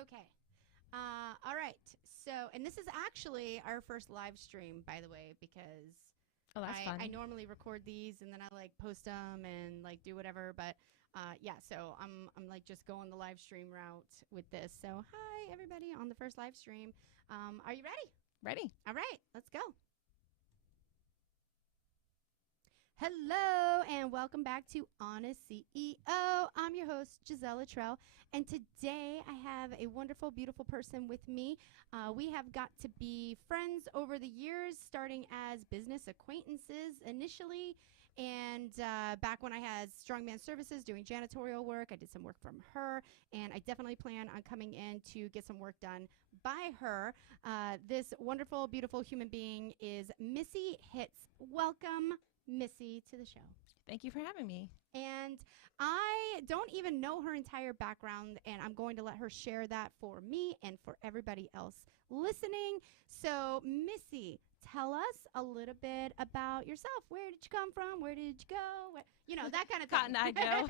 Okay. All right. So, and this is actually our first live stream, by the way, because Oh, that's fun. I normally record these and then I like post them and like do whatever. But yeah, so I'm like just going the live stream route with this. So hi everybody on the first live stream. Are you ready? Ready. All right, let's go. Hello and welcome back to Honest CEO. I'm your host, Gisele Littrell, and today I have a wonderful, beautiful person with me. We have got to be friends over the years, starting as business acquaintances initially, and back when I had Strongman Services doing janitorial work, I did some work from her, and I definitely plan on coming in to get some work done by her. This wonderful, beautiful human being is Missy Hitz. Welcome, Missy, to the show. Thank you for having me. And I don't even know her entire background, and I'm going to let her share that for me and for everybody else listening. So, Missy, tell us a little bit about yourself. Where did you come from? Where did you go? That kind of thing. Cotton Eye Joe.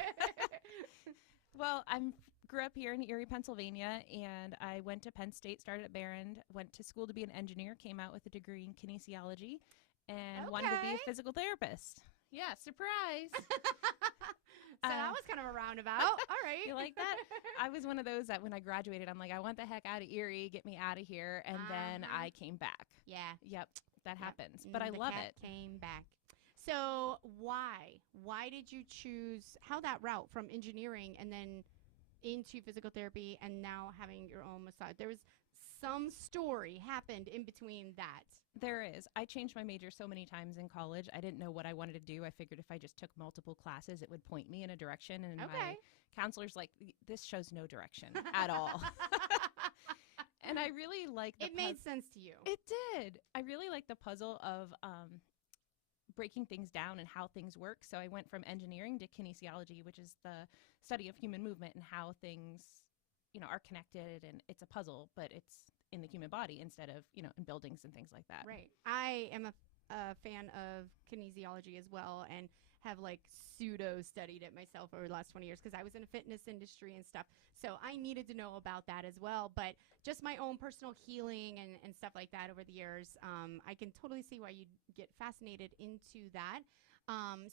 Well, I grew up here in Erie, Pennsylvania, and I went to Penn State, started at Barron, went to school to be an engineer, came out with a degree in kinesiology, and wanted to be a physical therapist. Yeah, surprise. So that was kind of a roundabout. All right. You like that? I was one of those that when I graduated, I'm like, I want the heck out of Erie, get me out of here, and then I came back. Yeah. Yep, that happens. But I love it. Came back. So why? Why did you choose how that route from engineering and then into physical therapy and now having your own massage? There was some story happened in between that. There is. I changed my major so many times in college. I didn't know what I wanted to do. I figured if I just took multiple classes, it would point me in a direction. And my counselor's like, this shows no direction at all. And I really liked it made sense to you. It did. I really liked the puzzle of breaking things down and how things work. So I went from engineering to kinesiology, which is the study of human movement and how things are connected, and it's a puzzle, but it's in the human body instead of, in buildings and things like that. Right. I am a fan of kinesiology as well and have like pseudo studied it myself over the last 20 years because I was in the fitness industry and stuff. So I needed to know about that as well. But just my own personal healing and stuff like that over the years, I can totally see why you'd get fascinated into that.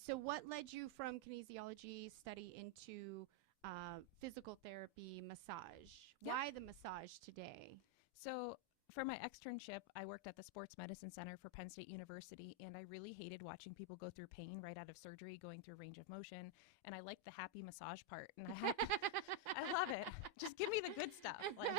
So what led you from kinesiology study into physical therapy, massage? Yep. Why the massage today? So for my externship, I worked at the Sports Medicine Center for Penn State University, and I really hated watching people go through pain right out of surgery, going through range of motion, and I like the happy massage part, and I love it. Just give me the good stuff, like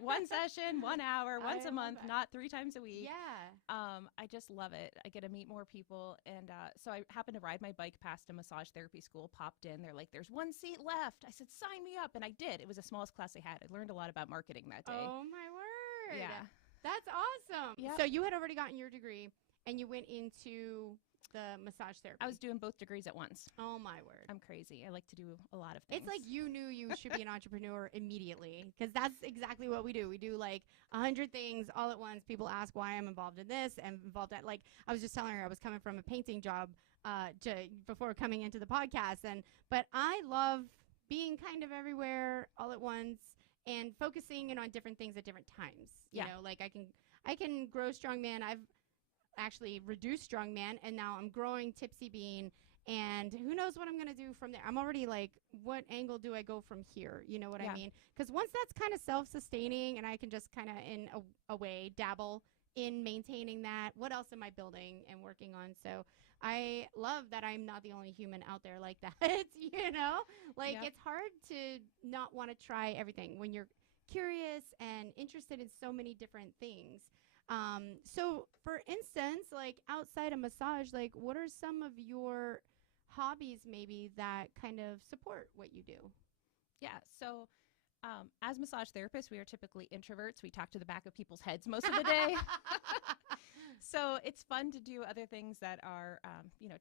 one session, 1 hour, once a month, not 3 times a week. Yeah. I just love it. I get to meet more people, and so I happened to ride my bike past a massage therapy school, popped in. They're like, there's 1 seat left. I said, sign me up, and I did. It was the smallest class I had. I learned a lot about marketing that day. Oh, my word. Yeah. That's awesome. Yep. So you had already gotten your degree, and you went into the massage therapy. I was doing both degrees at once. Oh, my word. I'm crazy. I like to do a lot of things. It's like you knew you should be an entrepreneur immediately, because that's exactly what we do. We do like 100 things all at once. People ask why I'm involved in this and involved at, like, I was just telling her I was coming from a painting job before coming into the podcast. But I love being kind of everywhere all at once and focusing in on different things at different times. You know, like I can grow strongman. I've actually reduced strongman, and now I'm growing Tipsy Bean, and who knows what I'm going to do from there. I'm already like, what angle do I go from here? You know what I mean? Because once that's kind of self-sustaining and I can just kind of in a way dabble in maintaining that, what else am I building and working on? So I love that I'm not the only human out there like that. It's hard to not want to try everything when you're curious and interested in so many different things. So for instance, like outside of massage, like what are some of your hobbies maybe that kind of support what you do? Yeah. So as massage therapists, we are typically introverts. We talk to the back of people's heads most of the day. So it's fun to do other things that are,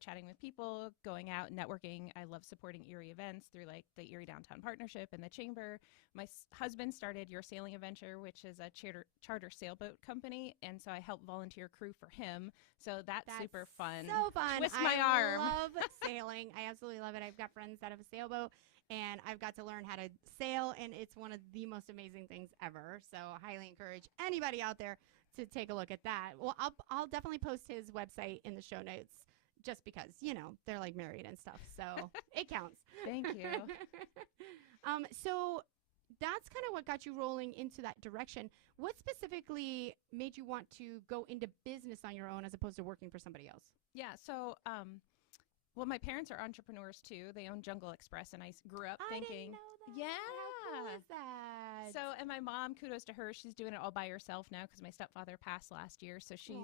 chatting with people, going out, networking. I love supporting Erie events through like the Erie Downtown Partnership and the Chamber. My husband started Your Sailing Adventure, which is a charter sailboat company. And so I help volunteer crew for him. So that's super fun. So fun. Twist my arm. I love sailing. I absolutely love it. I've got friends that have a sailboat. and I've got to learn how to sail, and it's one of the most amazing things ever. So I highly encourage anybody out there to take a look at that. Well, I'll definitely post his website in the show notes just because, they're like married and stuff. So it counts. Thank you. So that's kind of what got you rolling into that direction. What specifically made you want to go into business on your own as opposed to working for somebody else? Yeah. So, well, my parents are entrepreneurs too. They own Jungle Express, and I grew up thinking, didn't know that. yeah. How cool is that? So, and my mom, kudos to her, she's doing it all by herself now because my stepfather passed last year. So she's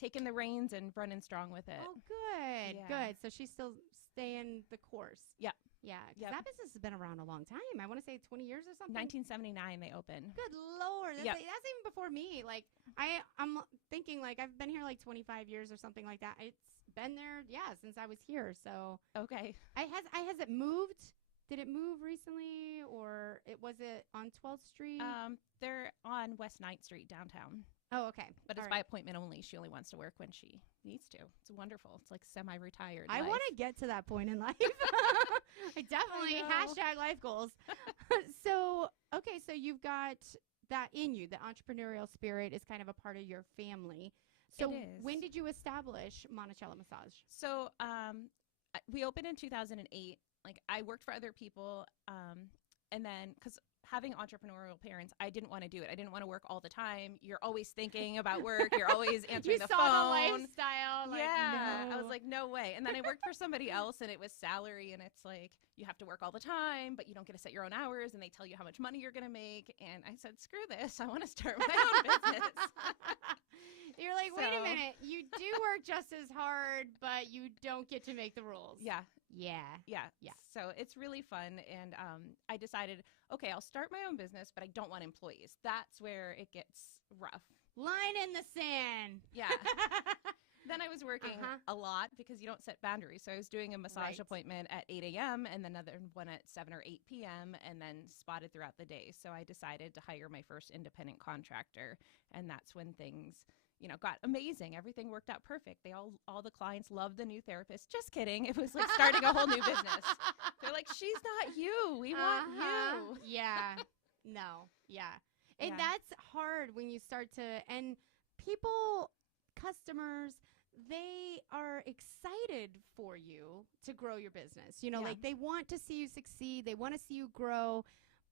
taking the reins and running strong with it. Oh, good, Yeah. good. So she's still staying the course. Yeah. Yeah, because Yep. that business has been around a long time. I want to say 20 years or something. 1979 they opened. Good Lord. That's, Yep. that's even before me. Like, I'm thinking, like, I've been here like 25 years or something like that. It's been there, since I was here. So Okay. has it moved? Did it move recently, or was it on 12th Street? They're on West 9th Street downtown, Oh, okay. but it's All by right. appointment only. She only wants to work when she needs to. It's wonderful. It's like semi-retired. I life. want to get to that point in life. I definitely know. hashtag life goals. So you've got that in you. The entrepreneurial spirit is kind of a part of your family. So It is. when did you establish Monacella Massage? So we opened in 2008. Like I worked for other people, and then because having entrepreneurial parents, I didn't want to do it. I didn't want to work all the time. You're always thinking about work. You're always answering the saw phone. the lifestyle. Like, Yeah, I was no. like, no way. And then I worked for somebody else, and it was salary, and it's like you have to work all the time, but you don't get to set your own hours, and they tell you how much money you're gonna make. And I said, screw this. I want to start my own business. You're like, wait a So- minute. You do work just as hard, but you don't get to make the rules. Yeah. Yeah. Yeah. Yeah. So it's really fun. And I decided, okay, I'll start my own business, but I don't want employees. That's where it gets rough. Line in the sand. Yeah. Then I was working a lot because you don't set boundaries. So I was doing a massage Right. appointment at 8 a.m. and then another one at 7 or 8 p.m. and then spotted throughout the day. So I decided to hire my first independent contractor. And that's when things, got amazing. Everything worked out perfect. All the clients loved the new therapist. Just kidding. It was like starting a whole new business. They're like, she's not you. We want you. Yeah. No. Yeah. And Yeah. that's hard when you start to, and people, customers, they are excited for you to grow your business. Yeah. Like they want to see you succeed. They want to see you grow,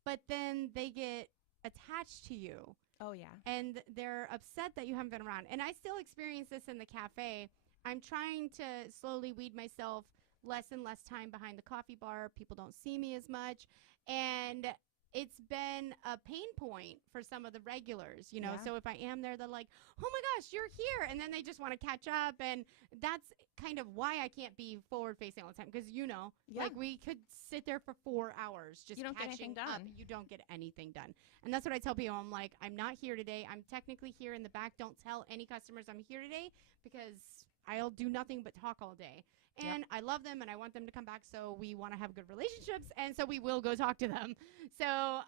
but then they get attached to you. Oh, yeah. And they're upset that you haven't been around. And I still experience this in the cafe. I'm trying to slowly weed myself less and less time behind the coffee bar. People don't see me as much. And it's been a pain point for some of the regulars, Yeah. So if I am there, they're like, oh my gosh, you're here. And then they just want to catch up. And that's kind of why I can't be forward facing all the time. Because, Yeah. like we could sit there for 4 hours just You don't get anything catching up. done. You don't get anything done. And that's what I tell people. I'm like, I'm not here today. I'm technically here in the back. Don't tell any customers I'm here today because I'll do nothing but talk all day. And I love them and I want them to come back. So we want to have good relationships. And so we will go talk to them. So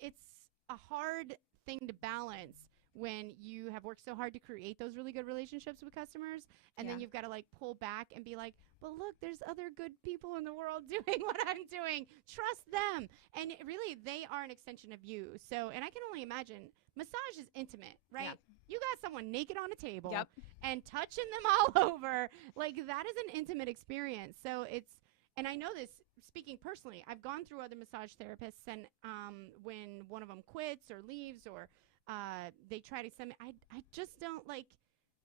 it's a hard thing to balance when you have worked so hard to create those really good relationships with customers. And then Yeah. you've got to like pull back and be like, but look, there's other good people in the world doing what I'm doing. Trust them. And really, they are an extension of you. So, and I can only imagine massage is intimate, right? Yeah. You got someone naked on a table Yep. and touching them all over. Like that is an intimate experience. So and I know this speaking personally, I've gone through other massage therapists and when one of them quits or leaves or they try to send me, I just don't like,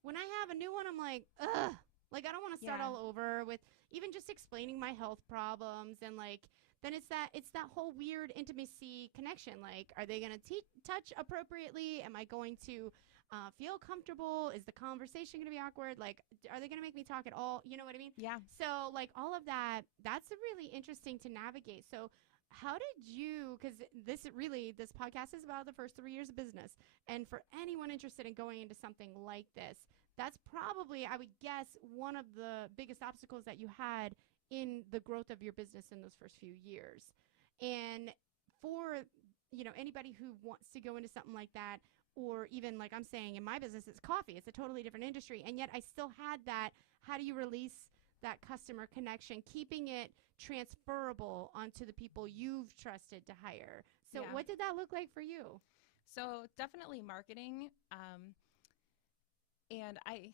when I have a new one, I'm like, ugh, like I don't want to start Yeah. all over with even just explaining my health problems and like, then it's that whole weird intimacy connection. Like, are they going to touch appropriately? Am I going to feel comfortable? Is the conversation going to be awkward? Like, are they going to make me talk at all? You know what I mean? Yeah. So, like, all of that, that's really interesting to navigate. So, how did you, because this podcast is about the first 3 years of business. And for anyone interested in going into something like this, that's probably, I would guess, one of the biggest obstacles that you had in the growth of your business in those first few years. And for, anybody who wants to go into something like that, or even like I'm saying in my business, it's coffee. It's a totally different industry. And yet I still had that, how do you release that customer connection, keeping it transferable onto the people you've trusted to hire. So Yeah. what did that look like for you? So definitely marketing. And I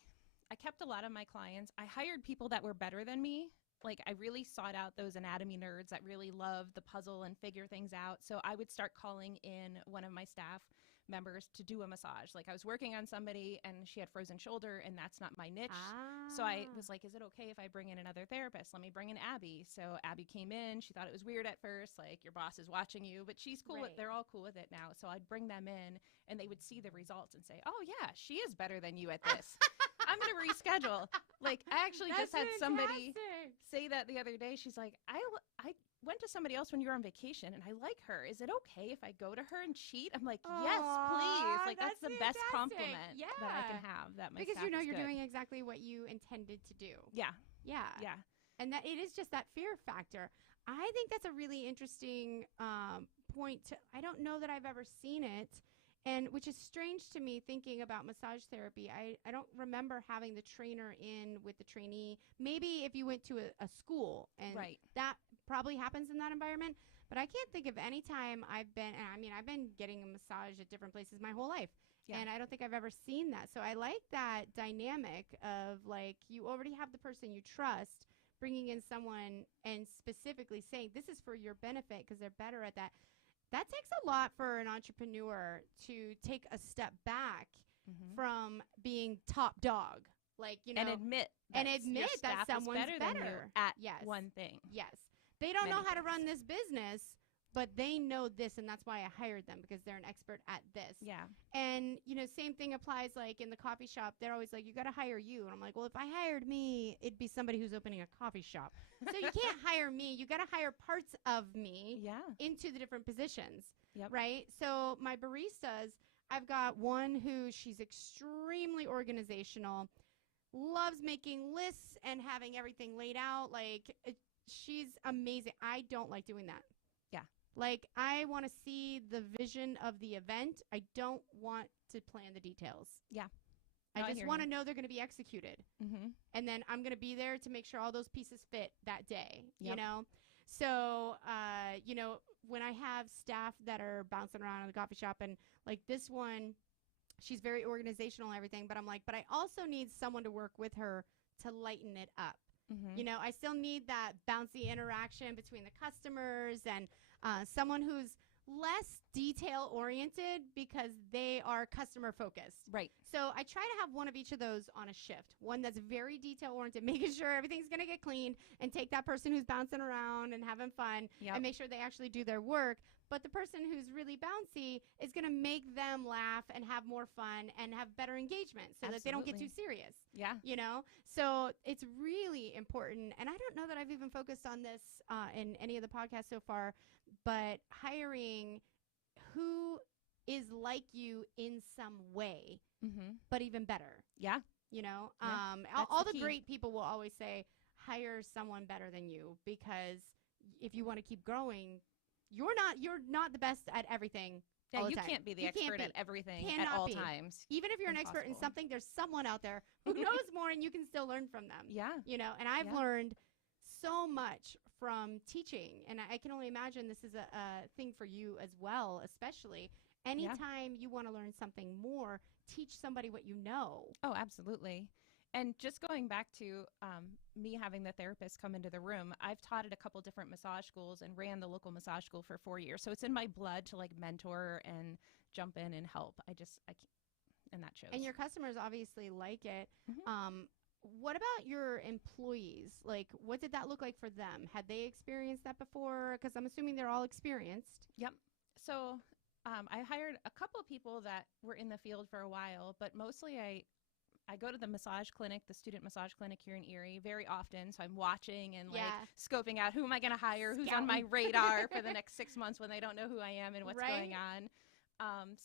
kept a lot of my clients. I hired people that were better than me. Like, I really sought out those anatomy nerds that really love the puzzle and figure things out. So I would start calling in one of my staff members to do a massage. Like, I was working on somebody and she had frozen shoulder, and that's not my niche. So I was like, is it okay if I bring in another therapist? Let me bring in Abby. So Abby came in. She thought it was weird at first, like, your boss is watching you, but she's cool. Right. They're all cool with it now. So I'd bring them in and they would see the results and say, oh yeah, she is better than you at this. I'm going to reschedule. Like, I actually just had somebody say that the other day. She's like, I went to somebody else when you were on vacation and I like her. Is it okay if I go to her and cheat? I'm like, yes, please. Like, that's the best compliment that I can have. That my because staff you know is you're good. doing exactly what you intended to do. Yeah. Yeah. Yeah. And that it is just that fear factor. I think that's a really interesting point. I don't know that I've ever seen it. And which is strange to me thinking about massage therapy. I don't remember having the trainer in with the trainee. Maybe if you went to a school and Right. that probably happens in that environment. But I can't think of any time I've been, and I mean, I've been getting a massage at different places my whole life. Yeah. And I don't think I've ever seen that. So I like that dynamic of like, you already have the person you trust, bringing in someone and specifically saying, this is for your benefit because they're better at that. That takes a lot for an entrepreneur to take a step back from being top dog. Like, you know, and admit that staff someone's is better than you at Yes. one thing. Yes. They don't know Many how to things. run this business, but they know this, and that's why I hired them, because they're an expert at this. Yeah. And, you know, same thing applies, like, in the coffee shop. They're always like, you got to hire you. And I'm like, well, if I hired me, it'd be somebody who's opening a coffee shop. So you can't hire me. You got to hire parts of me Yeah. into the different positions. Yep. Right? So my baristas, I've got one who she's extremely organizational, loves making lists and having everything laid out. Like, she's amazing. I don't like doing that. Yeah. Like, I want to see the vision of the event. I don't want to plan the details. Yeah. I No, I just hear want to you. know they're going to be executed. Mm-hmm. And then I'm going to be there to make sure all those pieces fit that day, you Yep. know? So, you know, when I have staff that are bouncing around in the coffee shop, and like this one, she's very organizational and everything, but I'm like, but I also need someone to work with her to lighten it up. Mm-hmm. You know, I still need that bouncy interaction between the customers and someone who's less detail oriented because they are customer focused. Right. So I try to have one of each of those on a shift. One that's very detail oriented, making sure everything's going to get cleaned, and take that person who's bouncing around and having fun Yep. and make sure they actually do their work. But the person who's really bouncy is going to make them laugh and have more fun and have better engagement so that they don't get too Absolutely. serious. Yeah. You know, so it's really important. And I don't know that I've even focused on this in any of the podcasts so far, but hiring who is like you in some way, Mm-hmm. but even better. Yeah. You know, Yeah, all that's the the key. great people will always say, hire someone better than you, because if you want to keep growing, you're not the best at everything. Yeah, all the you time. can't be the You can't expert be. at everything at Cannot all be. times. Even if you're an expert in Impossible. something, there's someone out there who knows more, and you can still learn from them. Yeah. You know, and I've Yeah. learned so much from teaching, and I can only imagine this is a thing for you as well, especially. Anytime you want to learn something more, teach somebody what you know. Oh, absolutely. And just going back to me having the therapist come into the room, I've taught at a couple different massage schools and ran the local massage school for 4 years. So it's in my blood to like mentor and jump in and help. I can't, and that shows. And your customers obviously like it. Mhm. What about your employees? Like, what did that look like for them? Had they experienced that before? Because I'm assuming they're all experienced. Yep. So I hired a couple of people that were in the field for a while, but mostly I go to the massage clinic, the student massage clinic here in Erie, very often. So I'm watching and like Yeah. scoping out who am I going to hire, who's on my Scouting. radar for the next 6 months when they don't know who I am and what's Right. going on.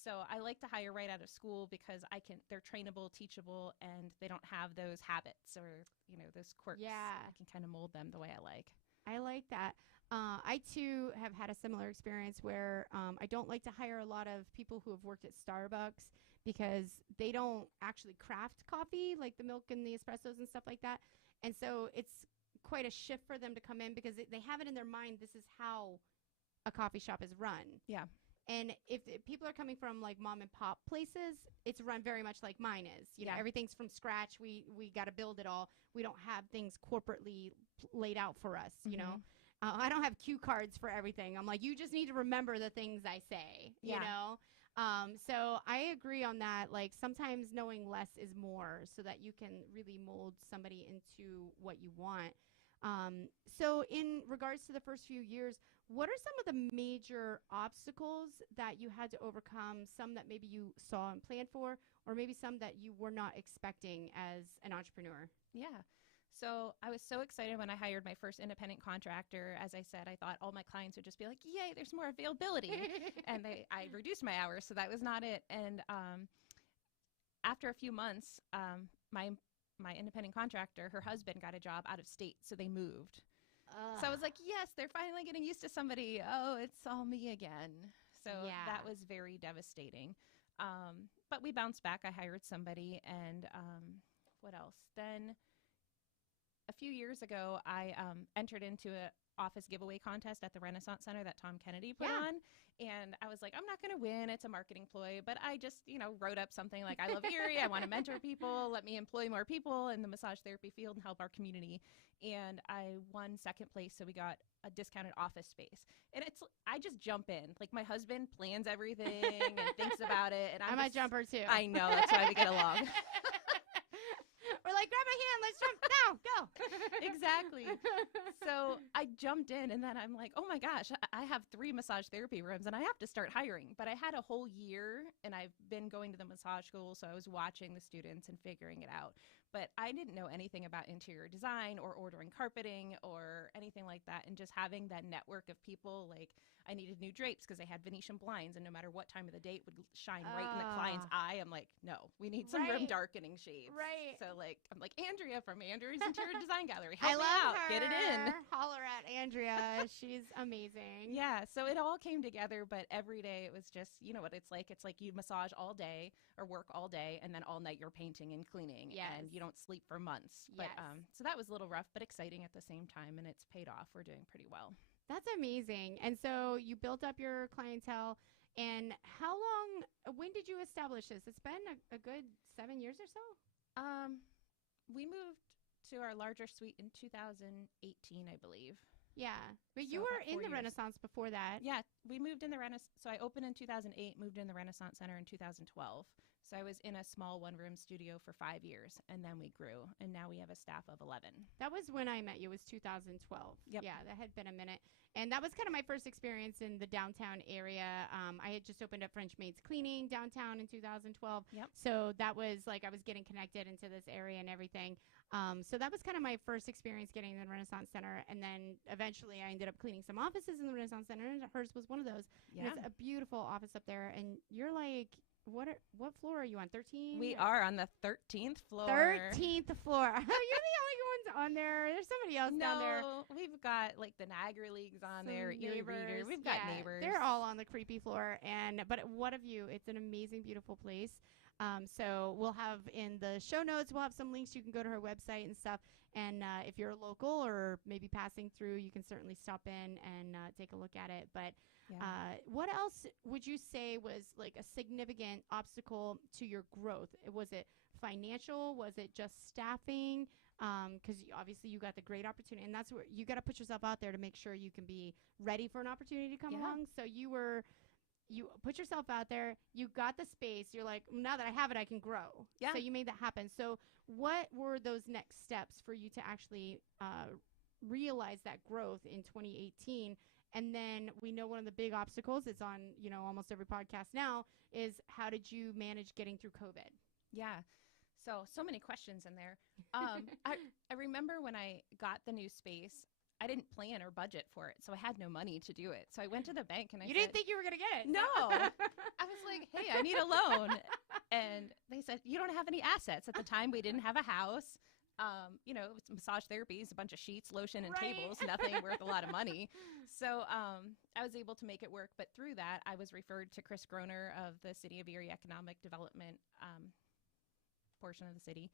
So I like to hire right out of school because they're trainable, teachable, and they don't have those habits or, those quirks. Yeah. I can kind of mold them the way I like. I like that. I, too, have had a similar experience where I don't like to hire a lot of people who have worked at Starbucks because they don't actually craft coffee, like the milk and the espressos and stuff like that. And so it's quite a shift for them to come in because they have it in their mind. This is how a coffee shop is run. Yeah. And if people are coming from like mom and pop places, it's run very much like mine is. You know, everything's from scratch. We got to build it all. We don't have things corporately laid out for us, you know. I don't have cue cards for everything. I'm like, you just need to remember the things I say, you know. So I agree on that. Like sometimes knowing less is more so that you can really mold somebody into what you want. So in regards to the first few years, what are some of the major obstacles that you had to overcome, some that maybe you saw and planned for, or maybe some that you were not expecting as an entrepreneur? Yeah. So I was so excited when I hired my first independent contractor. As I said, I thought all my clients would just be like, yay, there's more availability. And I reduced my hours, so that was not it. And after a few months, my independent contractor, her husband got a job out of state, so they moved. So I was like, yes, they're finally getting used to somebody. Oh, it's all me again. So that was very devastating. But we bounced back. I hired somebody. And what else? Then a few years ago, I entered into an office giveaway contest at the Renaissance Center that Tom Kennedy put on. And I was like, I'm not going to win. It's a marketing ploy. But I just, wrote up something like, I love Erie. I want to mentor people. Let me employ more people in the massage therapy field and help our community. And I won second place. So we got a discounted office space. And I just jump in. Like my husband plans everything and thinks about it. And I'm a jumper too. I know. That's why we get along. We're like, grab my hand, let's jump now, go. Exactly. So I jumped in, and then I'm like, oh my gosh, I have 3 massage therapy rooms, and I have to start hiring. But I had a whole year, and I've been going to the massage school, so I was watching the students and figuring it out. But I didn't know anything about interior design or ordering carpeting or anything like that. And just having that network of people, like I needed new drapes because they had Venetian blinds, and no matter what time of the day, it would shine right in the client's eye. I'm like, no, we need some room darkening shades. Right. So I'm like, Andrea from Andrea's Interior Design Gallery. Help me out. Her. Get it in. Holler at Andrea. She's amazing. Yeah. So it all came together, but every day it was just, you know what it's like. It's like you massage all day or work all day, and then all night you're painting and cleaning. Yes. And you don't sleep for months. But so that was a little rough, but exciting at the same time, and it's paid off. We're doing pretty well. That's amazing. And so you built up your clientele. And how long, when did you establish this? It's been a good 7 years or so? We moved to our larger suite in 2018, I believe. Yeah. But So you were about in 4 the years. Renaissance before that. Yeah, we moved in the Renaissance. So I opened in 2008, moved in the Renaissance Center in 2012. So I was in a small one-room studio for 5 years, and then we grew, and now we have a staff of 11. That was when I met you. It was 2012. Yep. Yeah, that had been a minute. And that was kind of my first experience in the downtown area. I had just opened up French Maids Cleaning downtown in 2012. Yep. So that was like I was getting connected into this area and everything. So that was kind of my first experience getting in the Renaissance Center. And then eventually I ended up cleaning some offices in the Renaissance Center, and hers was one of those. Yeah. And it's a beautiful office up there. And you're like, what floor are you on? 13? We are on the 13th floor. 13th floor. You're the only ones on there. There's somebody else down there. No, we've got like the Niagara Leagues on Some there, Erie Reader. We've got neighbors. They're all on the creepy floor. But what of you? It's an amazing, beautiful place. So we'll have in the show notes, we'll have some links. You can go to her website and stuff. And if you're local or maybe passing through, you can certainly stop in and take a look at it. But what else would you say was like a significant obstacle to your growth? Was it financial? Was it just staffing? Because obviously you got the great opportunity, and that's where you got to put yourself out there to make sure you can be ready for an opportunity to come along. So you put yourself out there, you got the space, you're like, now that I have it, I can grow. Yeah. So you made that happen. So what were those next steps for you to actually realize that growth in 2018? And then we know one of the big obstacles, it's on, almost every podcast now, is how did you manage getting through COVID? Yeah. So many questions in there. I remember when I got the new space, I didn't plan or budget for it, so I had no money to do it. So I went to the bank and I said, didn't think you were going to get it? No. I was like, hey, I need a loan. And they said, you don't have any assets. At the time, we didn't have a house. It's massage therapy is a bunch of sheets, lotion, and tables, nothing worth a lot of money. So I was able to make it work. But through that, I was referred to Chris Groner of the City of Erie Economic Development portion of the city.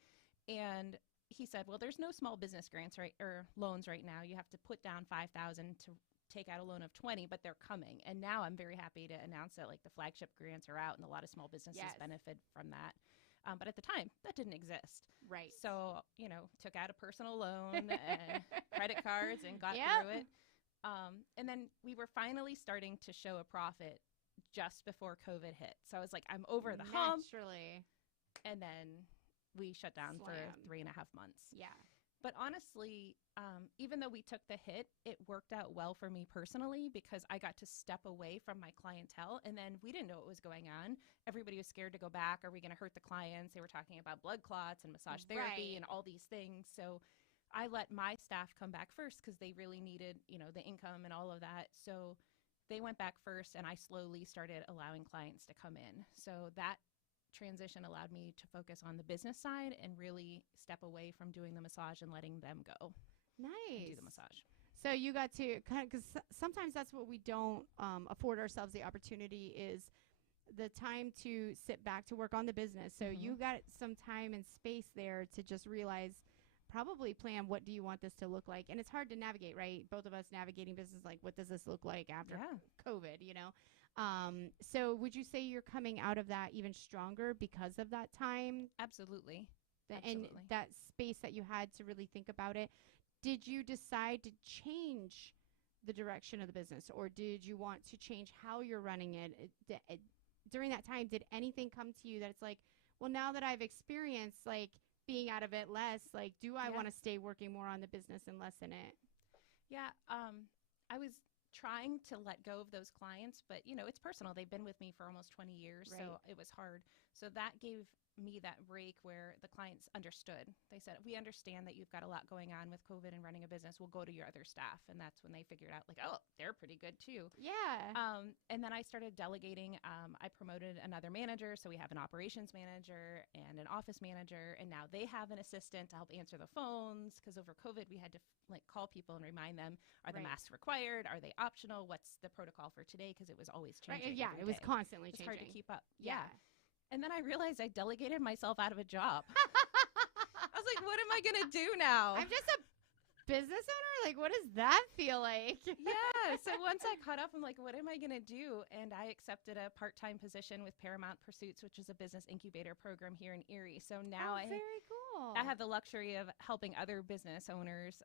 And he said, well, there's no small business grants or loans right now. You have to put down 5,000 to take out a loan of 20, but they're coming. And now I'm very happy to announce that like the flagship grants are out and a lot of small businesses benefit from that. But at the time, that didn't exist. Right. So, took out a personal loan and credit cards and got through it. And then we were finally starting to show a profit just before COVID hit. So I was like, I'm over the hump. Naturally. And then we shut down for 3.5 months. Yeah. But honestly, even though we took the hit, it worked out well for me personally because I got to step away from my clientele. And then we didn't know what was going on. Everybody was scared to go back. Are we going to hurt the clients? They were talking about blood clots and massage therapy and all these things. So I let my staff come back first because they really needed, the income and all of that. So they went back first, and I slowly started allowing clients to come in. So that transition allowed me to focus on the business side and really step away from doing the massage and letting them go. Nice. Do the massage. So you got to kind of, because sometimes that's what we don't afford ourselves the opportunity is the time to sit back to work on the business. So you got some time and space there to just realize, probably plan, what do you want this to look like? And it's hard to navigate, right? Both of us navigating business, like what does this look like after COVID, So would you say you're coming out of that even stronger because of that time? Absolutely. And that space that you had to really think about it. Did you decide to change the direction of the business, or did you want to change how you're running it? During that time, did anything come to you that it's like, well, now that I've experienced like being out of it less, like, do I want to stay working more on the business and less in it? Yeah. I was trying to let go of those clients, but it's personal. They've been with me for almost 20 years, so it was hard. So that gave me that break where the clients understood. They said, we understand that you've got a lot going on with COVID and running a business. We'll go to your other staff. And that's when they figured out like, oh, they're pretty good too. Yeah. And then I started delegating. I promoted another manager. So we have an operations manager and an office manager. And now they have an assistant to help answer the phones. Because over COVID, we had to call people and remind them, are the masks required? Are they optional? What's the protocol for today? Because it was always changing. Yeah, it was constantly changing. It's hard to keep up. Yeah. And then I realized I delegated myself out of a job. I was like, what am I going to do now? I'm just a business owner? Like, what does that feel like? Yeah. So once I caught up, I'm like, what am I going to do? And I accepted a part-time position with Paramount Pursuits, which is a business incubator program here in Erie. So now very cool. I have the luxury of helping other business owners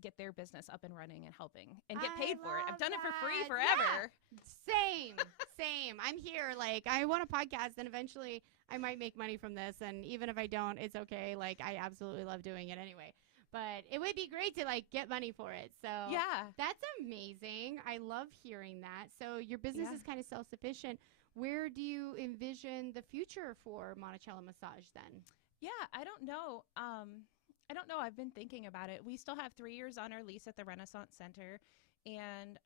get their business up and running and helping and get paid for it. I've done it for free forever. Yeah. Same. I'm here. Like, I want a podcast, and eventually I might make money from this. And even if I don't, it's okay. Like, I absolutely love doing it anyway. But it would be great to, like, get money for it. So yeah, that's amazing. I love hearing that. So your business is kind of self-sufficient. Where do you envision the future for Monacella Massage then? Yeah, I don't know. I've been thinking about it. We still have 3 years on our lease at the Renaissance Center. And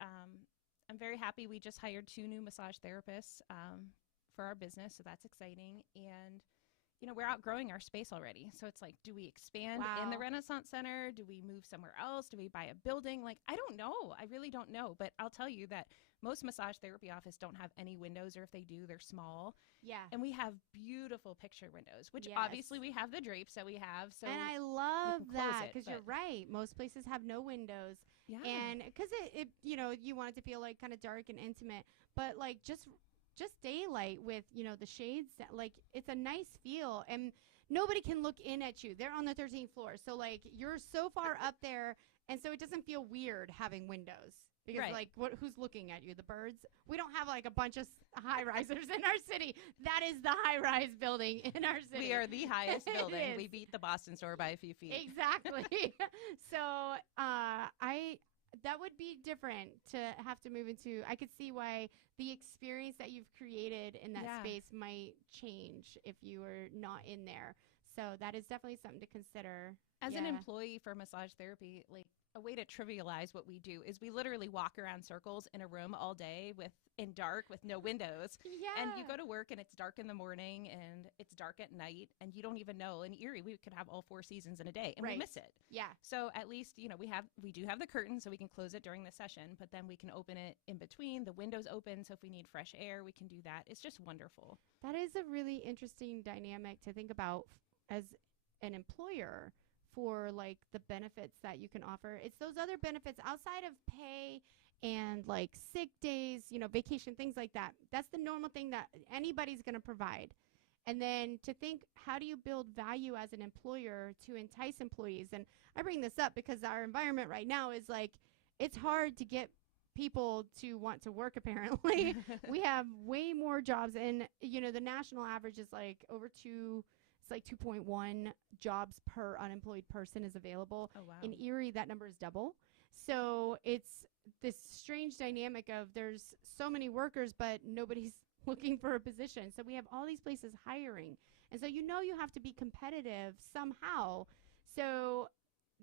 I'm very happy. We just hired 2 new massage therapists for our business. So that's exciting. And we're outgrowing our space already. So it's like, do we expand in the Renaissance Center? Do we move somewhere else? Do we buy a building? Like, I don't know. I really don't know. But I'll tell you that most massage therapy offices don't have any windows, or if they do, they're small. Yeah. And we have beautiful picture windows, which obviously we have the drapes that we have. So and I love that, because you're right. Most places have no windows. Yeah. And because it you want it to feel like kind of dark and intimate, but like just daylight with, the shades, like it's a nice feel, and nobody can look in at you. They're on the 13th floor. So like you're so far up there. And so it doesn't feel weird having windows, because like who's looking at you? The birds? We don't have like a bunch of high risers in our city. That is the high rise building in our city. We are the highest building. We beat the Boston store by a few feet. Exactly. So that would be different to have to move into. I could see why the experience that you've created in that space might change if you were not in there. So that is definitely something to consider. As an employee for massage therapy, like a way to trivialize what we do is we literally walk around circles in a room all day in dark with no windows. Yeah. And you go to work and it's dark in the morning and it's dark at night, and you don't even know. In Erie, we could have all 4 seasons in a day and we miss it. Yeah. So at least, we do have the curtain, so we can close it during the session, but then we can open it in between. The window's open, so if we need fresh air, we can do that. It's just wonderful. That is a really interesting dynamic to think about as an employer for like the benefits that you can offer. It's those other benefits outside of pay and like sick days, vacation, things like that. That's the normal thing that anybody's going to provide. And then to think, how do you build value as an employer to entice employees? And I bring this up because our environment right now is like, it's hard to get people to want to work, apparently. We have way more jobs. And, the national average is like it's like 2.1 jobs per unemployed person is available. Oh, wow. In Erie, that number is double. So it's this strange dynamic of there's so many workers, but nobody's looking for a position. So we have all these places hiring. And so you have to be competitive somehow. So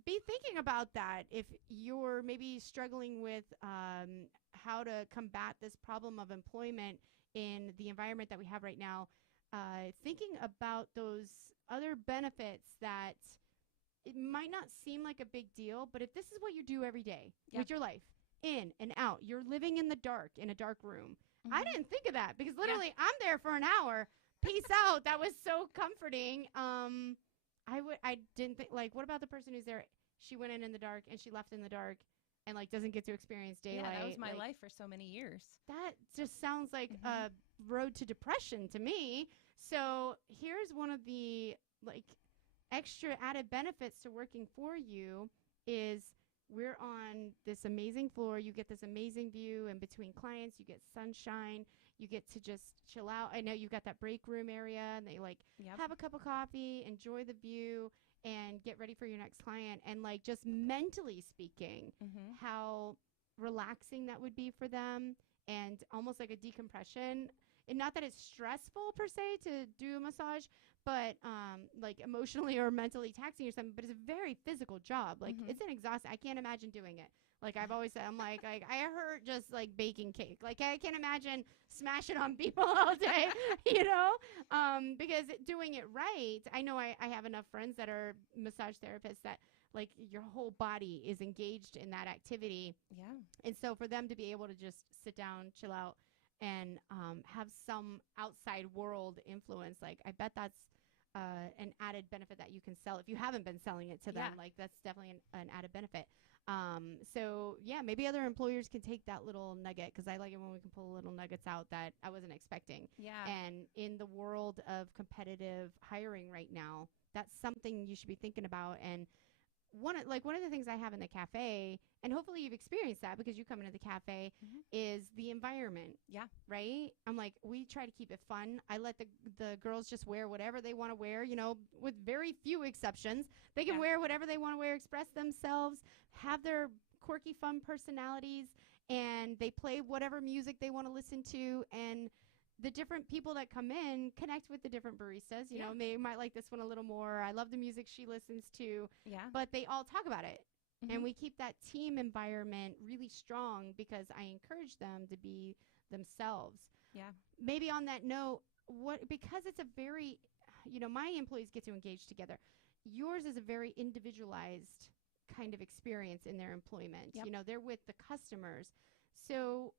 be thinking about that if you're maybe struggling with how to combat this problem of employment in the environment that we have right now. Thinking about those other benefits that it might not seem like a big deal, but if this is what you do every day with your life, in and out, you're living in the dark, in a dark room. I didn't think of that because literally I'm there for an hour. Peace out. That was so comforting. I didn't think, like, what about the person who's there? She went in the dark and she left in the dark and like doesn't get to experience daylight. Yeah, that was my life for so many years. That just sounds like a road to depression to me. So here's one of the like extra added benefits to working for you is we're on this amazing floor. You get this amazing view in between clients. You get sunshine. You get to just chill out. I know you've got that break room area and they like have a cup of coffee, enjoy the view, and get ready for your next client. And like just mentally speaking, how relaxing that would be for them and almost like a decompression. And not that it's stressful per se to do a massage, but like emotionally or mentally taxing or something, but it's a very physical job. Like it's an exhausting. I can't imagine doing it. Like I've always said, I'm like I hurt just like baking cake. Like I can't imagine smashing on people all day, because doing it right. I know I have enough friends that are massage therapists that like your whole body is engaged in that activity. Yeah. And so for them to be able to just sit down, chill out, and have some outside world influence, like I bet that's an added benefit that you can sell if you haven't been selling it to them. Like that's definitely an added benefit. So yeah, maybe other employers can take that little nugget because I like it when we can pull little nuggets out that I wasn't expecting. Yeah. And in the world of competitive hiring right now, that's something you should be thinking about. And one of the things I have in the cafe, and hopefully you've experienced that because you come into the cafe, is the environment. Yeah. Right? I'm like, we try to keep it fun. I let the girls just wear whatever they want to wear, with very few exceptions. They can wear whatever they want to wear, express themselves, have their quirky, fun personalities, and they play whatever music they want to listen to. And the different people that come in connect with the different baristas. They might like this one a little more. I love the music she listens to. Yeah. But they all talk about it. And we keep that team environment really strong because I encourage them to be themselves. Yeah. Maybe on that note, because it's a very, my employees get to engage together. Yours is a very individualized kind of experience in their employment. Yep. They're with the customers. So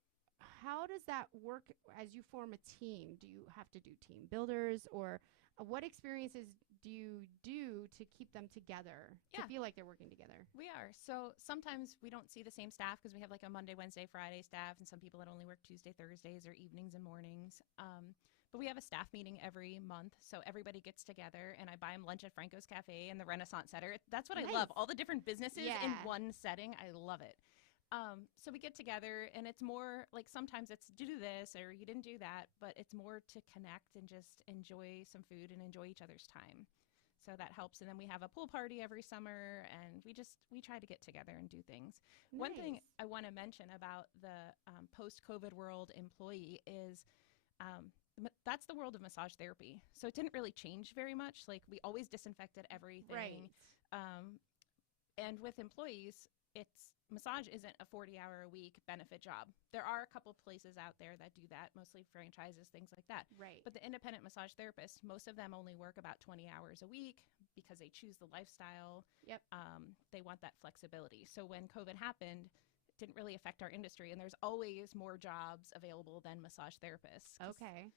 how does that work as you form a team? Do you have to do team builders, or what experiences do you do to keep them together, to feel like they're working together? We are. So sometimes we don't see the same staff because we have like a Monday, Wednesday, Friday staff, and some people that only work Tuesday, Thursdays, or evenings and mornings. But we have a staff meeting every month, so everybody gets together, and I buy them lunch at Franco's Cafe and the Renaissance Center. That's what I love, all the different businesses in one setting. I love it. So we get together, and it's more like sometimes it's do this or you didn't do that, but it's more to connect and just enjoy some food and enjoy each other's time. So that helps. And then we have a pool party every summer, and we try to get together and do things. Nice. One thing I want to mention about the post-COVID world employee is that's the world of massage therapy. So it didn't really change very much. Like we always disinfected everything. Right. And with employees, massage isn't a 40-hour-a-week benefit job. There are a couple places out there that do that, mostly franchises, things like that. Right. But the independent massage therapists, most of them only work about 20 hours a week because they choose the lifestyle. Yep. They want that flexibility. So when COVID happened, it didn't really affect our industry, and there's always more jobs available than massage therapists. Okay.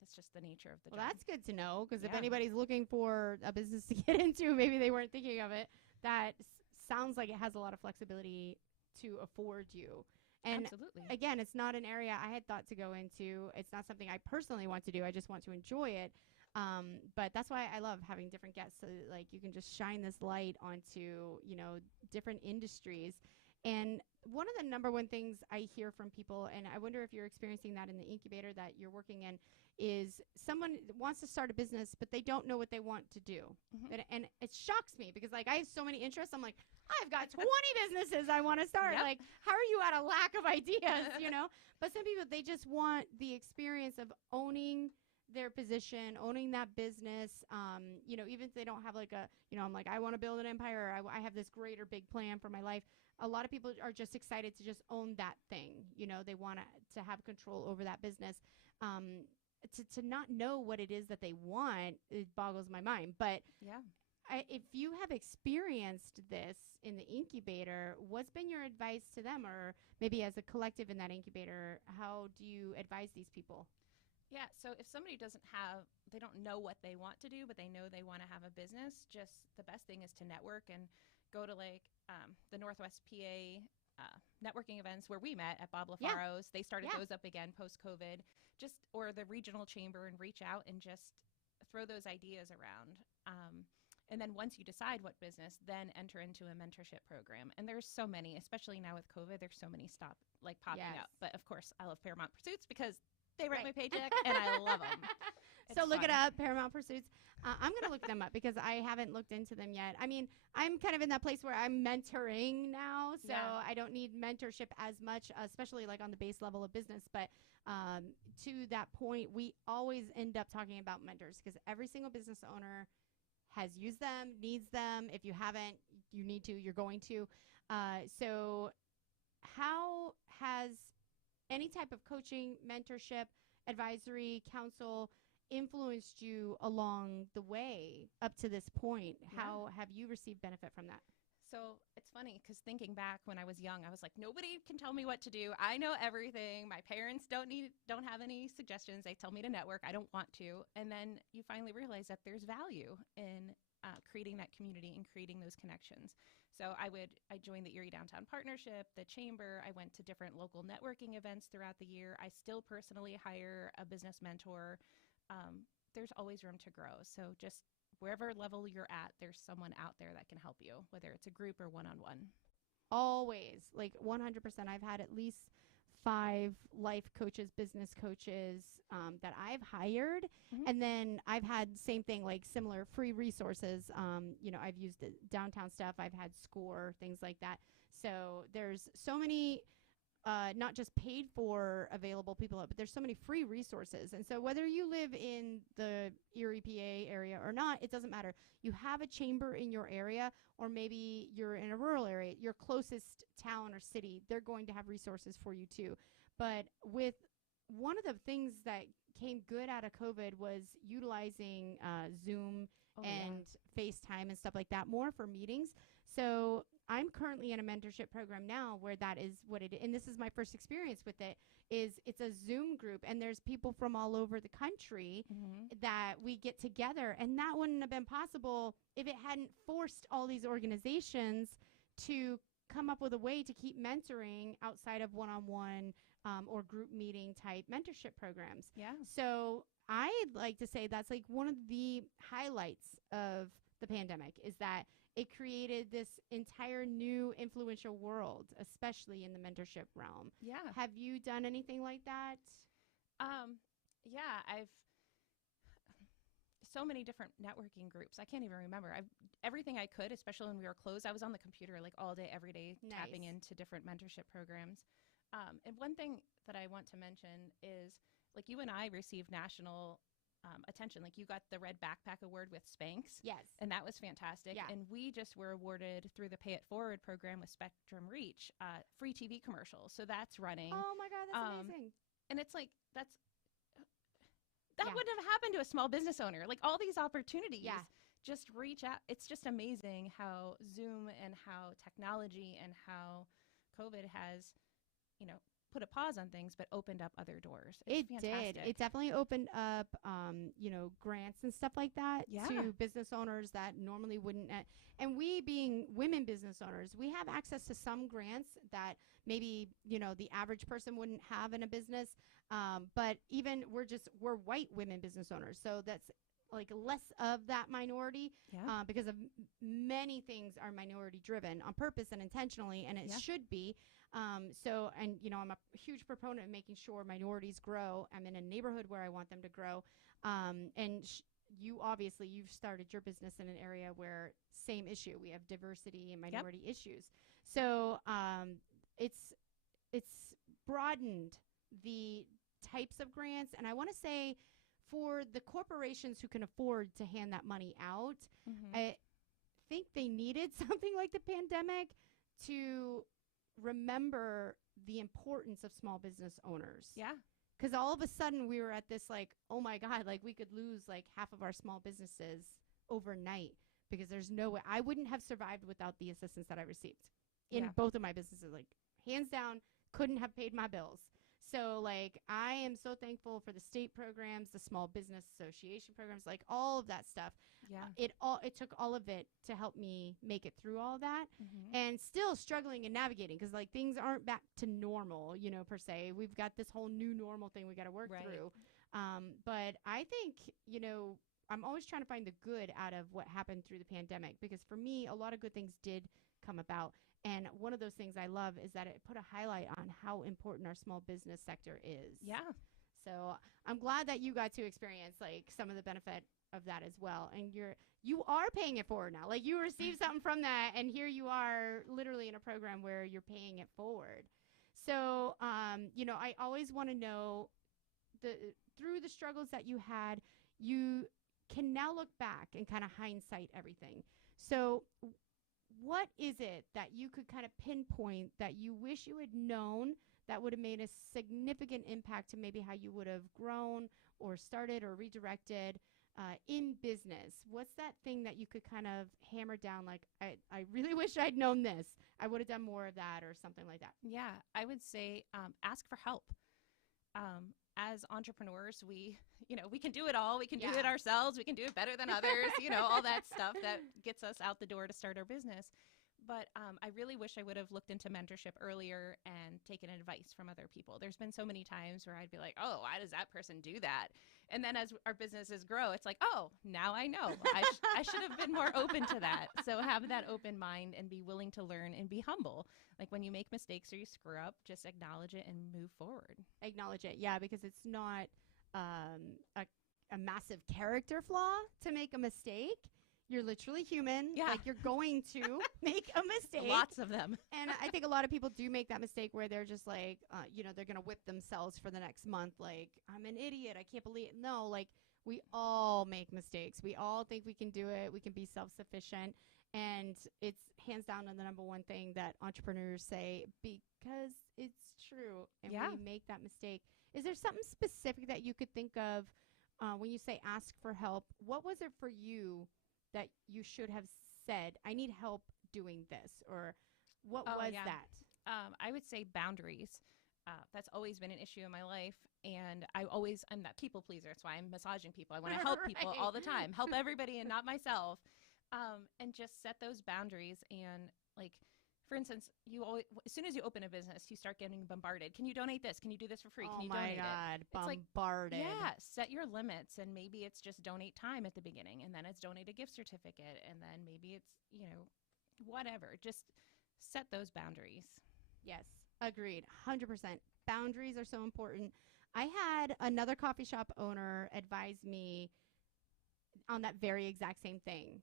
that's just the nature of the Well, job. that's good to know, because if Yeah. anybody's looking for a business to get into, maybe they weren't thinking of it. That sounds like it has a lot of flexibility to afford you. And Absolutely. again, it's not an area I had thought to go into. It's not something I personally want to do. I just want to enjoy it. But that's why I love having different guests, so that, like, you can just shine this light onto, different industries. And one of the number one things I hear from people, and I wonder if you're experiencing that in the incubator that you're working in, is someone wants to start a business, but they don't know what they want to do. Mhm. And it shocks me, because, like, I have so many interests. I'm like, I've got 20 businesses I want to start. Yep. Like, how are you at a lack of ideas? But some people, they just want the experience of owning their position, owning that business. Even if they don't have like I'm like, I want to build an empire. Or I have this great or big plan for my life. A lot of people are just excited to just own that thing. They want to have control over that business. To not know what it is that they want, it boggles my mind. But Yeah. if you have experienced this in the incubator, what's been your advice to them, or maybe as a collective in that incubator? How do you advise these people? Yeah, so if somebody they don't know what they want to do, but they know they want to have a business, just the best thing is to network and go to the Northwest PA networking events where we met at Bob Yeah. LaFaro's. They started Yeah. those up again post-COVID, or the regional chamber, and reach out and just throw those ideas around. And then once you decide what business, then enter into a mentorship program. And there's so many, especially now with COVID, there's so many popping Yes. up. But of course, I love Paramount Pursuits because they write Right. my paycheck and I love them. So look it up, Paramount Pursuits. I'm going to look them up because I haven't looked into them yet. I mean, I'm kind of in that place where I'm mentoring now, so Yeah. I don't need mentorship as much, especially like on the base level of business. But to that point, we always end up talking about mentors, because every single business owner has used them, needs them. If you haven't, you need to, you're going to. So how has any type of coaching, mentorship, advisory, counsel influenced you along the way up to this point? Yeah. How have you received benefit from that? So it's funny because thinking back when I was young, I was like, nobody can tell me what to do. I know everything. My parents don't have any suggestions. They tell me to network. I don't want to. And then you finally realize that there's value in creating that community and creating those connections. So I joined the Erie Downtown Partnership, the Chamber. I went to different local networking events throughout the year. I still personally hire a business mentor. There's always room to grow. So just wherever level you're at, there's someone out there that can help you, whether it's a group or one-on-one. Always, like 100%. I've had at least 5 life coaches, business coaches that I've hired. Mhm. And then I've had same thing, like similar free resources. I've used the downtown stuff. I've had SCORE, things like that. So there's so many not just paid for available people, but there's so many free resources. And so whether you live in the Erie, PA area or not, it doesn't matter. You have a chamber in your area, or maybe you're in a rural area, your closest town or city, they're going to have resources for you too. But with one of the things that came good out of COVID was utilizing Zoom and FaceTime and stuff like that more for meetings. So I'm currently in a mentorship program now where that is what it is. And this is my first experience with it. It's a Zoom group, and there's people from all over the country that we get together. And that wouldn't have been possible if it hadn't forced all these organizations to come up with a way to keep mentoring outside of one-on-one or group meeting type mentorship programs. Yeah. So I'd like to say that's like one of the highlights of the pandemic, is that it created this entire new influential world, especially in the mentorship realm. Yeah. Have you done anything like that? Yeah, I've so many different networking groups. I can't even remember. Everything I could, especially when we were closed. I was on the computer like all day, every day, tapping into different mentorship programs. And one thing that I want to mention is, like, you and I received national attention. Like, you got the Red Backpack Award with Spanx. Yes. And that was fantastic. Yeah. And we just were awarded through the Pay It Forward program with Spectrum Reach, free TV commercials. So that's running. Oh my God, that's amazing. And it's like, that wouldn't have happened to a small business owner. Like, all these opportunities, just reach out. It's just amazing how Zoom and how technology and how COVID has, put a pause on things, but opened up other doors. It It's did. fantastic. It definitely opened up, grants and stuff like that Yeah. to business owners that normally wouldn't. And we, being women business owners, we have access to some grants that maybe, the average person wouldn't have in a business. But even we're white women business owners. So that's like less of that minority Yeah. because of many things are minority driven on purpose and intentionally, and it Yeah. should be. I'm a huge proponent of making sure minorities grow. I'm in a neighborhood where I want them to grow. You've started your business in an area where same issue. We have diversity and minority issues. So it's broadened the types of grants. And I want to say for the corporations who can afford to hand that money out, I think they needed something like the pandemic to remember the importance of small business owners. Yeah. Because all of a sudden we were at this like, oh my God, like we could lose like half of our small businesses overnight because there's no way. I wouldn't have survived without the assistance that I received in both of my businesses. Like hands down, couldn't have paid my bills. So like I am so thankful for the state programs, the small business association programs, like all of that stuff. Yeah. It took all of it to help me make it through all that, and still struggling and navigating because like things aren't back to normal, per se. We've got this whole new normal thing we got to work through. But I think, I'm always trying to find the good out of what happened through the pandemic because for me, a lot of good things did come about. And one of those things I love is that it put a highlight on how important our small business sector is. Yeah. So I'm glad that you got to experience like some of the benefit of that as well. And you are paying it forward now. Like you received something from that, and here you are literally in a program where you're paying it forward. So I always want to know through the struggles that you had, you can now look back and kind of hindsight everything. So what is it that you could kind of pinpoint that you wish you had known that would have made a significant impact to maybe how you would have grown or started or redirected in business? What's that thing that you could kind of hammer down like, I really wish I'd known this. I would have done more of that or something like that. Yeah. I would say ask for help. As entrepreneurs, we can do it all. We can do it ourselves. We can do it better than others, all that stuff that gets us out the door to start our business. But I really wish I would have looked into mentorship earlier and taken advice from other people. There's been so many times where I'd be like, oh, why does that person do that? And then as our businesses grow, it's like, oh, now I know. I should have been more open to that. So have that open mind and be willing to learn and be humble. Like when you make mistakes or you screw up, just acknowledge it and move forward. Acknowledge it. Yeah, because it's not a massive character flaw to make a mistake. You're literally human. Yeah. Like you're going to make a mistake. Lots of them. And I think a lot of people do make that mistake where they're just like, they're going to whip themselves for the next month. Like, I'm an idiot. I can't believe it. No, like we all make mistakes. We all think we can do it. We can be self-sufficient. And it's hands down the number one thing that entrepreneurs say because it's true. And we make that mistake. Is there something specific that you could think of when you say ask for help? What was it for you that you should have said, I need help doing this? Or what was that? I would say boundaries. That's always been an issue in my life. And I'm that people pleaser. That's why I'm massaging people. I want to help people all the time, help everybody and not myself. And just set those boundaries. And like, for instance, as soon as you open a business, you start getting bombarded. Can you donate this? Can you do this for free? Can you donate it? Oh my God, bombarded. Set your limits, and maybe it's just donate time at the beginning, and then it's donate a gift certificate, and then maybe it's, whatever. Just set those boundaries. Yes, agreed, 100%. Boundaries are so important. I had another coffee shop owner advise me on that very exact same thing.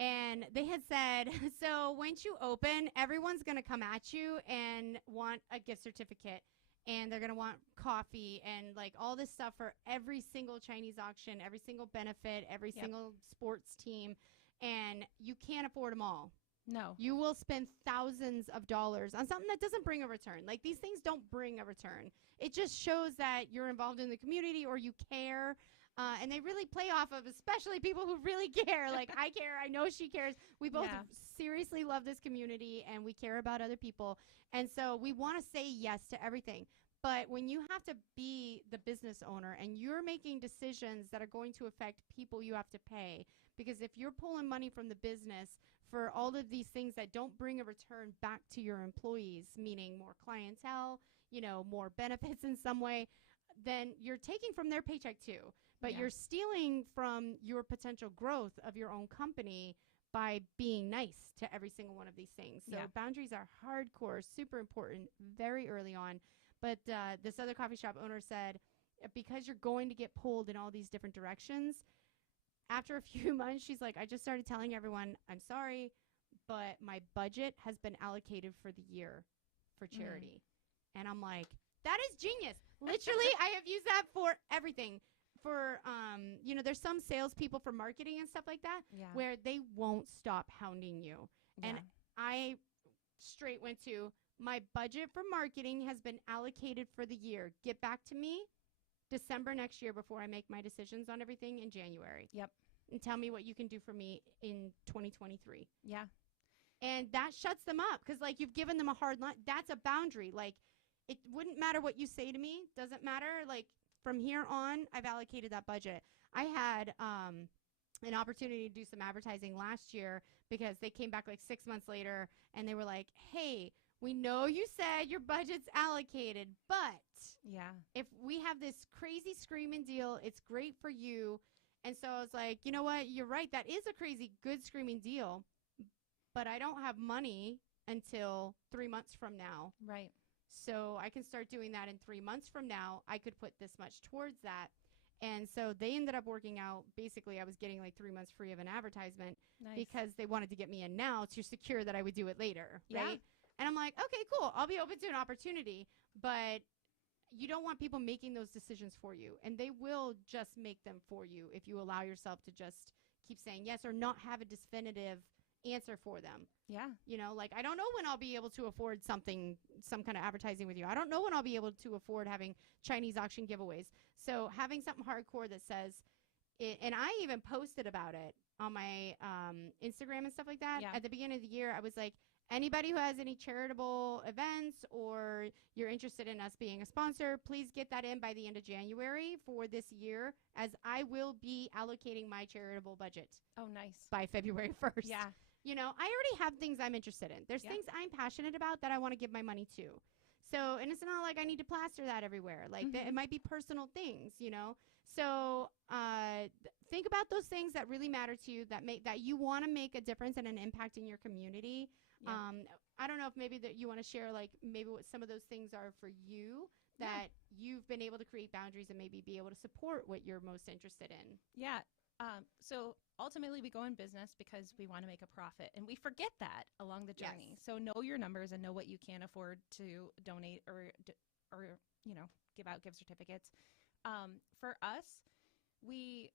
And they had said, so once you open, everyone's going to come at you and want a gift certificate. And they're going to want coffee and like all this stuff for every single Chinese auction, every single benefit, every single sports team. And you can't afford them all. No. You will spend thousands of dollars on something that doesn't bring a return. Like these things don't bring a return. It just shows that you're involved in the community or you care. And they really play off of, especially people who really care. Like, I care. I know she cares. We both seriously love this community, and we care about other people. And so we want to say yes to everything. But when you have to be the business owner and you're making decisions that are going to affect people you have to pay, because if you're pulling money from the business for all of these things that don't bring a return back to your employees, meaning more clientele, you know, more benefits in some way, then you're taking from their paycheck too. But you're stealing from your potential growth of your own company by being nice to every single one of these things. So boundaries are hardcore, super important, very early on. But this other coffee shop owner said, because you're going to get pulled in all these different directions, after a few months, she's like, I just started telling everyone, I'm sorry, but my budget has been allocated for the year for charity. And I'm like, that is genius. Literally, I have used that for everything. For, you know, there's some salespeople for marketing and stuff like that where they won't stop hounding you. And I straight went to, my budget for marketing has been allocated for the year. Get back to me December next year before I make my decisions on everything in January. And tell me what you can do for me in 2023. And that shuts them up because, like, you've given them a hard line. That's a boundary. Like, it wouldn't matter what you say to me. Doesn't matter. Like, from here on, I've allocated that budget. I had an opportunity to do some advertising last year because they came back like 6 months later and they were like, hey, we know you said your budget's allocated, but if we have this crazy screaming deal, it's great for you. And so I was like, you know what? You're right. That is a crazy good screaming deal, but I don't have money until 3 months from now. So I can start doing that in 3 months from now. I could put this much towards that. And so they ended up working out. Basically, I was getting like 3 months free of an advertisement because they wanted to get me in now to secure that I would do it later. Right. And I'm like, okay, cool. I'll be open to an opportunity. But you don't want people making those decisions for you. And they will just make them for you if you allow yourself to just keep saying yes or not have a definitive answer for them. You know, like, I don't know when I'll be able to afford some kind of advertising with you. I don't know when I'll be able to afford having Chinese auction giveaways. So having something hardcore that says it, and I even posted about it on my Instagram and stuff like that. At the beginning of the year, I was like, anybody who has any charitable events or you're interested in us being a sponsor, please get that in by the end of January for this year, as I will be allocating my charitable budget. By February 1st. You know, I already have things I'm interested in. There's things I'm passionate about that I want to give my money to. So, and it's not like I need to plaster that everywhere. Like, it might be personal things, you know. So, think about those things that really matter to you, that you want to make a difference and an impact in your community. I don't know if maybe that you want to share, like, maybe what some of those things are for you that you've been able to create boundaries and maybe be able to support what you're most interested in. So ultimately we go in business because we want to make a profit, and we forget that along the journey. So know your numbers and know what you can afford to donate or you know, give out gift certificates. For us, we,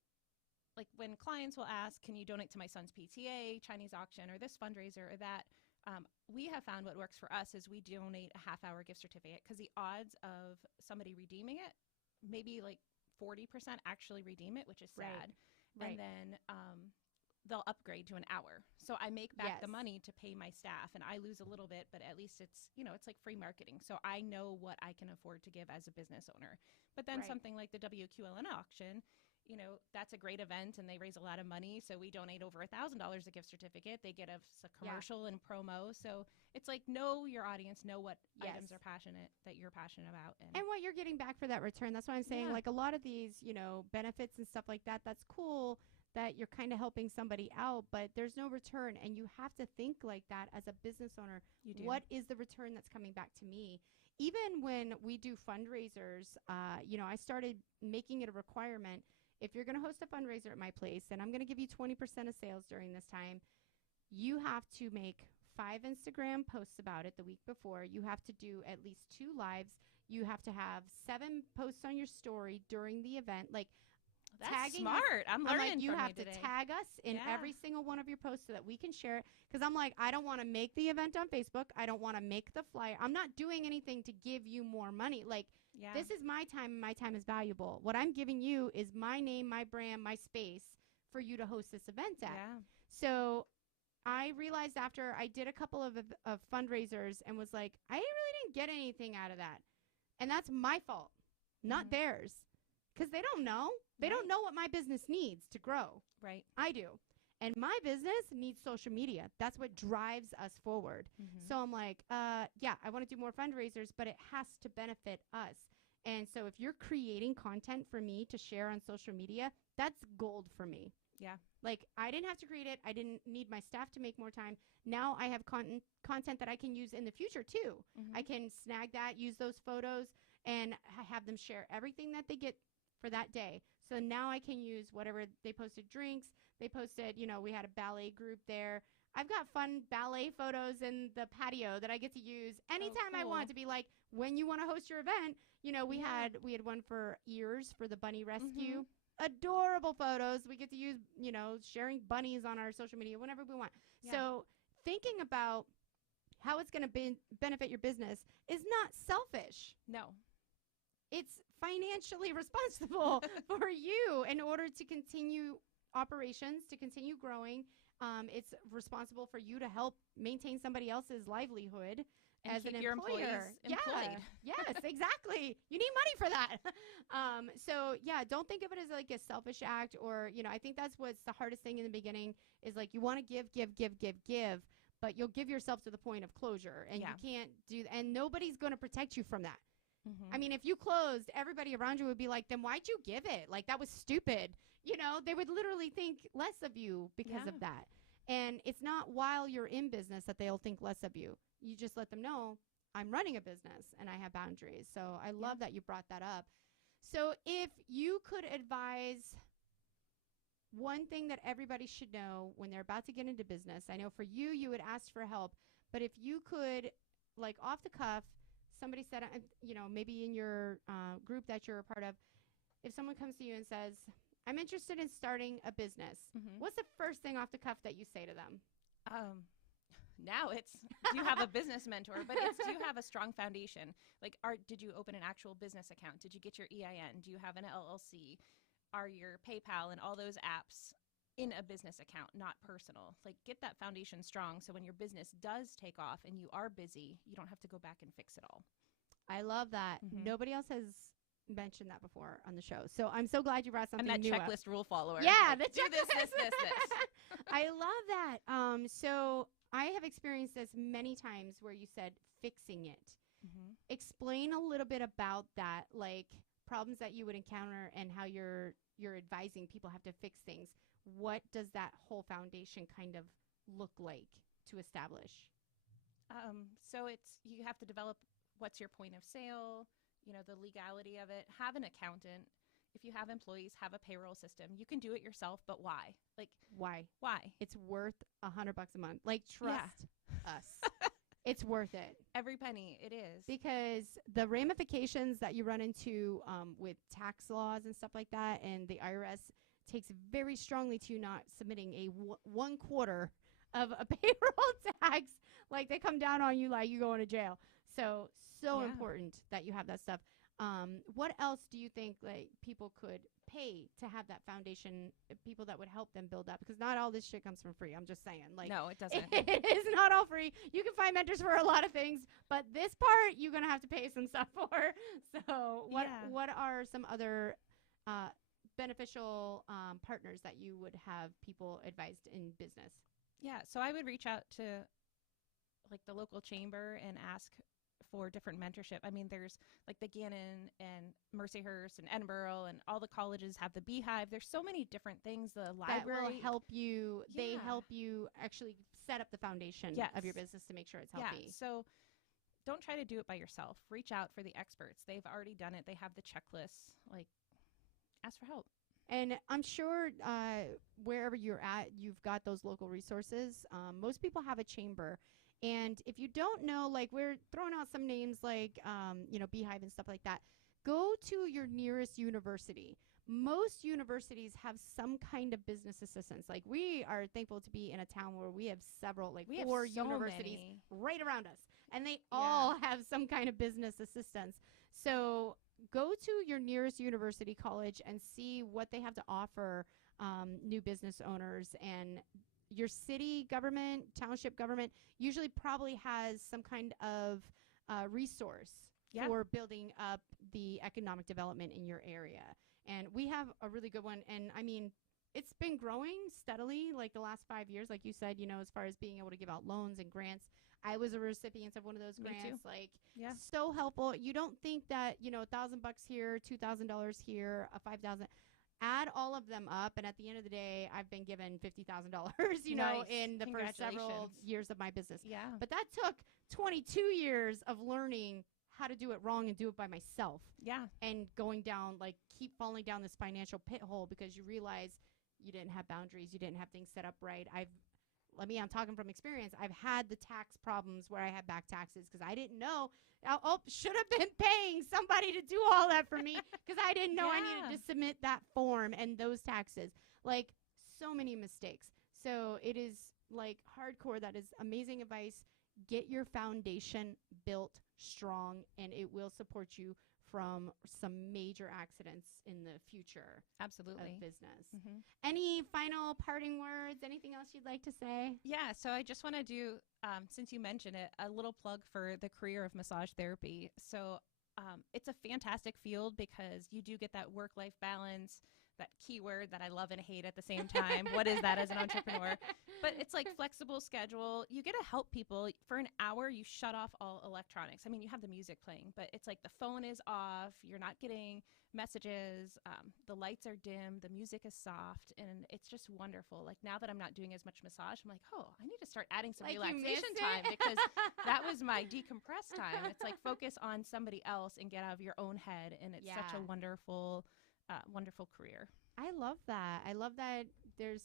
like, when clients will ask, can you donate to my son's PTA, Chinese auction, or this fundraiser or that, we have found what works for us is we donate a half-hour gift certificate, because the odds of somebody redeeming it, maybe like 40% actually redeem it, which is sad. And then they'll upgrade to an hour. So I make back the money to pay my staff, and I lose a little bit, but at least it's, you know, it's like free marketing. So I know what I can afford to give as a business owner. But then something like the WQLN auction, you know, that's a great event and they raise a lot of money. So we donate over $1,000 a gift certificate. They get a commercial and promo. So it's like, know your audience, know what items are that you're passionate about. And what you're getting back for that return. That's why I'm saying, like, a lot of these, you know, benefits and stuff like that, that's cool that you're kind of helping somebody out, but there's no return. And you have to think like that as a business owner. You do. What is the return that's coming back to me? Even when we do fundraisers, you know, I started making it a requirement. If you're going to host a fundraiser at my place, and I'm going to give you 20% of sales during this time, you have to make 5 Instagram posts about it the week before. You have to do at least 2 lives. You have to have 7 posts on your story during the event. Like, that's tagging smart. I'm learning like, you from have you to today. tag us in every single one of your posts so that we can share it. Because I'm like, I don't want to make the event on Facebook. I don't want to make the flyer. I'm not doing anything to give you more money. Like, Yeah. This is my time, and my time is valuable. What I'm giving you is my name, my brand, my space for you to host this event at. Yeah. So I realized after I did a couple of fundraisers and was like, I really didn't get anything out of that. And that's my fault, not theirs. Because they don't know. They don't know what my business needs to grow. Right. I do. And my business needs social media. That's what drives us forward. So I'm like, yeah, I want to do more fundraisers, but it has to benefit us. And so if you're creating content for me to share on social media, that's gold for me. Yeah. Like, I didn't have to create it. I didn't need my staff to make more time. Now I have content that I can use in the future, too. I can snag that, use those photos, and have them share everything that they get for that day. So now I can use whatever they posted drinks. They posted, you know, we had a ballet group there. I've got fun ballet photos in the patio that I get to use anytime I want to be like, when you want to host your event. You know, we had one for ears for the bunny rescue. Adorable photos. We get to use, you know, sharing bunnies on our social media whenever we want. Yeah. So thinking about how it's going to benefit your business is not selfish. No. It's financially responsible for you in order to continue operations, to continue growing. It's responsible for you to help maintain somebody else's livelihood and as keep an your employer. employees employed. Yes, exactly. You need money for that. So yeah, don't think of it as like a selfish act, or, you know, I think that's what's the hardest thing in the beginning is like you want to give, but you'll give yourself to the point of closure, and you can't do, and nobody's going to protect you from that. I mean, if you closed, everybody around you would be like, then why'd you give it? Like, that was stupid. You know, they would literally think less of you because of that. And it's not while you're in business that they'll think less of you. You just let them know, I'm running a business and I have boundaries. So I love that you brought that up. So if you could advise one thing that everybody should know when they're about to get into business, I know for you, you would ask for help, but if you could, like off the cuff, somebody said, you know, maybe in your group that you're a part of, if someone comes to you and says, I'm interested in starting a business, what's the first thing off the cuff that you say to them? Now it's, do you have a business mentor? But it's, do you have a strong foundation? Like, did you open an actual business account? Did you get your EIN? Do you have an LLC? Are your PayPal and all those apps in a business account, not personal? Like, get that foundation strong so when your business does take off and you are busy, you don't have to go back and fix it all. I love that. Nobody else has mentioned that before on the show. So I'm so glad you brought something new. I'm that checklist rule follower. Yeah, like, do this. I love that. So I have experienced this many times where you said fixing it. Explain a little bit about that, like problems that you would encounter and how you're advising people have to fix things. What does that whole foundation kind of look like to establish? So you have to develop what's your point of sale, you know, the legality of it. Have an accountant. If you have employees, have a payroll system. You can do it yourself, but why? Like, why? It's worth $100 a month. Like, trust us. It's worth it. Every penny, it is. Because the ramifications that you run into with tax laws and stuff like that, and the IRS takes very strongly to not submitting a 1/4 of a payroll tax. Like, they come down on you like you going to jail. So important that you have that stuff. What else do you think like people could pay to have that foundation, people that would help them build up? Because not all this shit comes from free. I'm just saying. Like, no, it doesn't. It is not all free. You can find mentors for a lot of things, but this part you're going to have to pay some stuff for. So what are some other beneficial partners that you would have people advised in business? Yeah, so I would reach out to like the local chamber and ask for different mentorship. I mean, there's like the Gannon and Mercyhurst and Edinburgh, and all the colleges have the Beehive. There's so many different things. The library that will help you. Yeah. They help you actually set up the foundation of your business to make sure it's healthy. Yeah. So don't try to do it by yourself. Reach out for the experts. They've already done it. They have the checklists. Like, ask for help. And I'm sure wherever you're at, you've got those local resources. Most people have a chamber. And if you don't know, like, we're throwing out some names like, you know, Beehive and stuff like that. Go to your nearest university. Most universities have some kind of business assistance. Like, we are thankful to be in a town where we have several, like 4 universities right around us. And they all have some kind of business assistance. So to your nearest university college and see what they have to offer new business owners. And your city government, township government usually probably has some kind of resource for building up the economic development in your area. And we have a really good one. And I mean, it's been growing steadily like the last 5 years, like you said, you know, as far as being able to give out loans and grants. I was a recipient of one of those grants. Me too. Like, so helpful. You don't think that, you know, $1,000 here, $2,000 here, $5,000. Add all of them up, and at the end of the day, I've been given $50,000, you know, in the first several years of my business. Yeah. But that took 22 years of learning how to do it wrong and do it by myself. Yeah. And going down, like, keep falling down this financial pit hole because you realize you didn't have boundaries, you didn't have things set up right. I'm talking from experience. I've had the tax problems where I had back taxes because I didn't know. Should have been paying somebody to do all that for me because I didn't know I needed to submit that form and those taxes. Like, so many mistakes. So it is like hardcore. That is amazing advice. Get your foundation built strong, and it will support you from some major accidents in the future. Absolutely. Of business. Any final parting words? Anything else you'd like to say? Yeah, so I just want to do, since you mentioned it, a little plug for the career of massage therapy. So it's a fantastic field because you do get that work-life balance, that keyword that I love and hate at the same time. What is that as an entrepreneur? But it's like flexible schedule. You get to help people. For an hour, you shut off all electronics. I mean, you have the music playing, but it's like the phone is off. You're not getting messages. The lights are dim. The music is soft. And it's just wonderful. Like, now that I'm not doing as much massage, I'm like, oh, I need to start adding some relaxation time because that was my decompress time. It's like focus on somebody else and get out of your own head. And it's such a wonderful career. I love that. I love that there's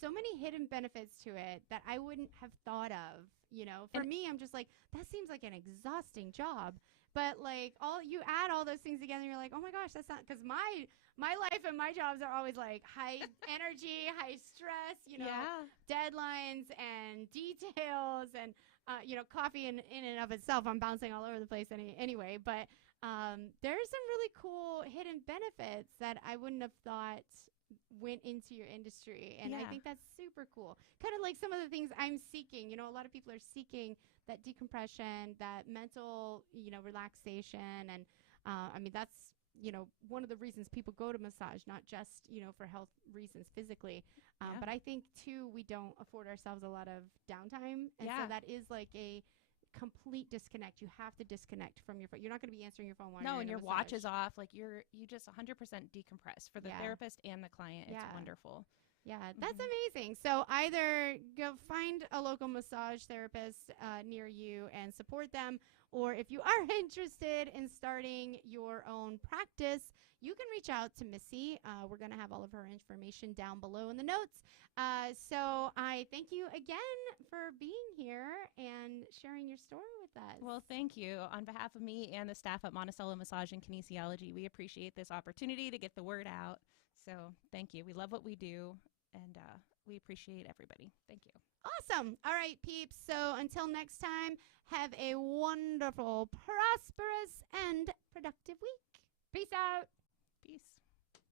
so many hidden benefits to it that I wouldn't have thought of. You know, for me, I'm just like, that seems like an exhausting job. But like, you add all those things together, and you're like, oh my gosh, that's not, because my life and my jobs are always like high energy, high stress, you know, deadlines and details and you know, coffee in and of itself. I'm bouncing all over the place anyway, but there's some really cool hidden benefits that I wouldn't have thought went into your industry. And I think that's super cool. Kind of like some of the things I'm seeking. You know, a lot of people are seeking that decompression, that mental, you know, relaxation. And I mean, that's, you know, one of the reasons people go to massage, not just, you know, for health reasons physically. But I think, too, we don't afford ourselves a lot of downtime. And so that is like a complete disconnect. You have to disconnect from your phone. You're not going to be answering your phone while you're in and a your massage. watch is off. Like, you just 100% decompress for the therapist and the client. It's wonderful. Yeah, that's amazing. So either go find a local massage therapist near you and support them, or if you are interested in starting your own practice, you can reach out to Missy. We're going to have all of her information down below in the notes. So I thank you again for being here and sharing your story with us. Well, thank you. On behalf of me and the staff at Monacella Massage and Kinesiology, we appreciate this opportunity to get the word out. So thank you. We love what we do, and we appreciate everybody. Thank you. Awesome. All right, peeps. So until next time, have a wonderful, prosperous, and productive week. Peace out. Peace.